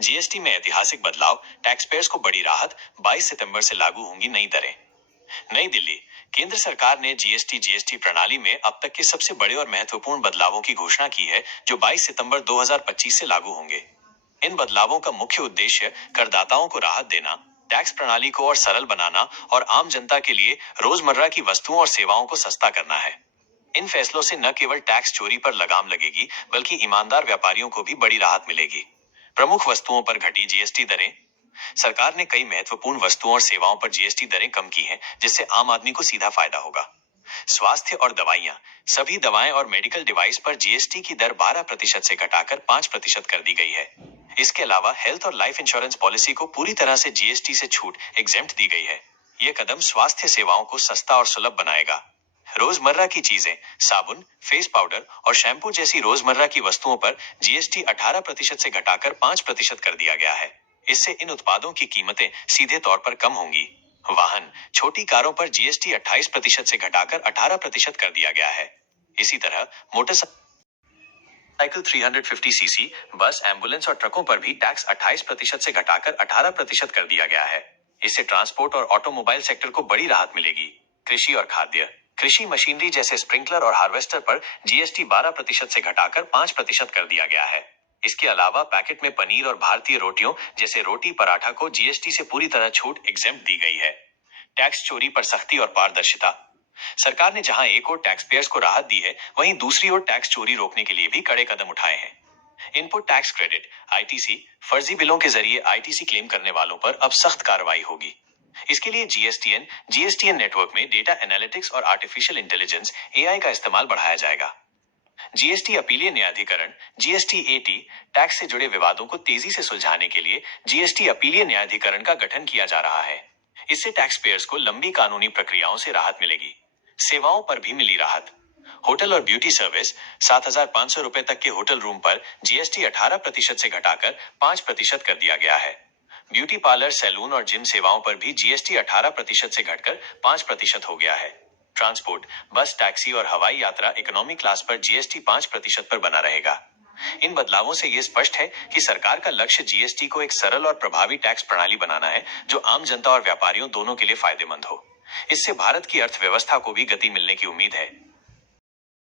GST में ऐतिहासिक बदलाव, टैक्स पेयर्स को बड़ी राहत, 22 सितंबर से लागू होंगी नई दरें। नई दिल्ली। केंद्र सरकार ने जीएसटी प्रणाली में अब तक के सबसे बड़े और महत्वपूर्ण बदलावों की घोषणा की है, जो 22 सितंबर 2025 से लागू होंगे। इन बदलावों का मुख्य उद्देश्य करदाताओं को राहत देना, टैक्स प्रणाली को और सरल बनाना और आम जनता के लिए रोजमर्रा की वस्तुओं और सेवाओं को सस्ता करना है। इन फैसलों से न केवल टैक्स चोरी पर लगाम लगेगी, बल्कि ईमानदार व्यापारियों को भी बड़ी राहत मिलेगी। प्रमुख वस्तुओं पर घटी जीएसटी दरें। सरकार ने कई महत्वपूर्ण वस्तुओं और सेवाओं पर जीएसटी दरें कम की हैं, जिससे आम आदमी को सीधा फायदा होगा। स्वास्थ्य और दवाइयां। सभी दवाएं और मेडिकल डिवाइस पर जीएसटी की दर 12% से घटाकर 5% कर दी गई है। इसके अलावा हेल्थ और लाइफ इंश्योरेंस पॉलिसी को पूरी तरह से जीएसटी से छूट एग्जेम्प्ट दी गई है। यह कदम स्वास्थ्य सेवाओं को सस्ता और सुलभ बनाएगा। रोजमर्रा की चीजें, साबुन, फेस पाउडर और शैम्पू जैसी रोजमर्रा की वस्तुओं पर जीएसटी 18% से घटाकर 5% कर दिया गया है। इससे इन उत्पादों की कीमतें सीधे तौर पर कम होंगी। वाहन, छोटी कारों पर जीएसटी 28% से घटाकर 18% कर दिया गया है। इसी तरह मोटरसाइकिल 350 सीसी, बस, एम्बुलेंस और ट्रकों पर भी टैक्स 28% से घटाकर 18% कर दिया गया है। इससे ट्रांसपोर्ट और ऑटोमोबाइल सेक्टर को बड़ी राहत मिलेगी। कृषि और खाद्य। कृषि मशीनरी जैसे स्प्रिंकलर और हार्वेस्टर पर जीएसटी 12% से घटाकर 5% कर दिया गया है। इसके अलावा पैकेट में पनीर और भारतीय रोटियों जैसे रोटी पराठा को जीएसटी से पूरी तरह छूट एग्जेम्प्ट दी गई है। टैक्स चोरी पर सख्ती और पारदर्शिता। सरकार ने जहां एक ओर टैक्स पेयर्स को राहत दी है, वहीं दूसरी ओर टैक्स चोरी रोकने के लिए भी कड़े कदम उठाए हैं। इनपुट टैक्स क्रेडिट आईटीसी, फर्जी बिलों के जरिए आईटीसी क्लेम करने वालों पर अब सख्त कार्रवाई होगी। इसके लिए जीएसटीएन नेटवर्क में डेटा एनालिटिक्स और आर्टिफिशियल इंटेलिजेंस एआई का इस्तेमाल बढ़ाया जाएगा। जीएसटी अपीलीय न्यायाधिकरण जीएसटीएटी, टैक्स से जुड़े विवादों को तेजी से सुलझाने के लिए जीएसटी अपीलीय न्यायाधिकरण का गठन किया जा रहा है। इससे टैक्स पेयर्स को लंबी कानूनी प्रक्रियाओं से राहत मिलेगी। सेवाओं पर भी मिली राहत। होटल और ब्यूटी सर्विस, 7,500 रुपए तक के होटल रूम पर जीएसटी 18% से घटाकर 5% कर दिया गया है। ब्यूटी पार्लर, सैलून और जिम सेवाओं पर भी जीएसटी 18% से घटकर 5% हो गया है। ट्रांसपोर्ट, बस, टैक्सी और हवाई यात्रा इकोनॉमी क्लास पर जीएसटी 5% पर बना रहेगा। इन बदलावों से यह स्पष्ट है कि सरकार का लक्ष्य जीएसटी को एक सरल और प्रभावी टैक्स प्रणाली बनाना है, जो आम जनता और व्यापारियों दोनों के लिए फायदेमंद हो। इससे भारत की अर्थव्यवस्था को भी गति मिलने की उम्मीद है।